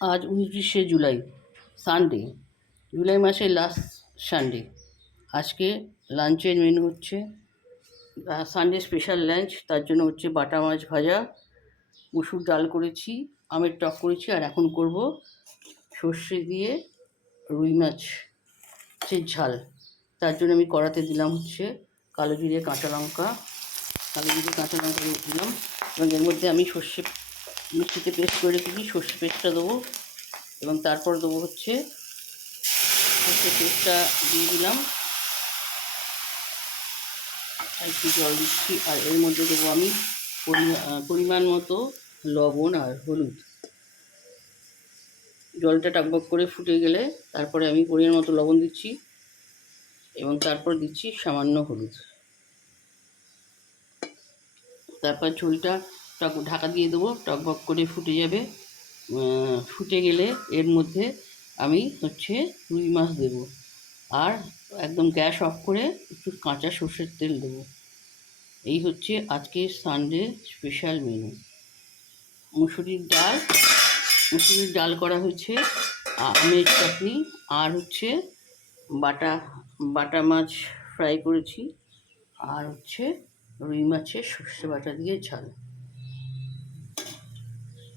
আজ 29শে জুলাই, সানডে, জুলাই মাসের last Sunday. আজকে লাঞ্চের মেনু হচ্ছে সানডে স্পেশাল লাঞ্চ। তার জন্য হচ্ছে বাটা মাছ ভাজা, মুসুর ডাল করেছি, আমের টক করেছি, আর এখন করব সর্ষে দিয়ে রুই মাছের ঝাল। তার জন্য আমি কড়াতে দিলাম হচ্ছে কালো জিরে কাঁচা লঙ্কা দিলাম, এবং এর মধ্যে আমি সর্ষে মিক্সিতে পেস্ট করে রেখেছি, সর্ষে পেস্টটা দেবো, এবং তারপর দেবো হচ্ছে সর্ষে পেস্টটা দিয়ে দিলাম, একটু জল দিচ্ছি, আর এর মধ্যে দেবো আমি পরিমাণ মতো লবণ আর হলুদ। জলটা টকবক করে ফুটে গেলে তারপরে আমি পরিমাণ মতো লবণ দিচ্ছি, এবং তারপর দিচ্ছি সামান্য হলুদ। তারপর ঝোলটা ঢাকা দিয়ে দেবো, টকবক করে ফুটে যাবে। ফুটে গেলে এর মধ্যে আমি হচ্ছে রুই মাছ দেবো, আর একদম গ্যাস অফ করে একটু কাঁচা সর্ষের তেল দেবো। এই হচ্ছে আজকের সানডে স্পেশাল মেনু। মুসুরির ডাল করা হয়েছে, আমের চাটনি, আর হচ্ছে বাটা মাছ ফ্রাই করেছি, আর হচ্ছে রুই মাছের সর্ষে বাটা দিয়ে ঝাল।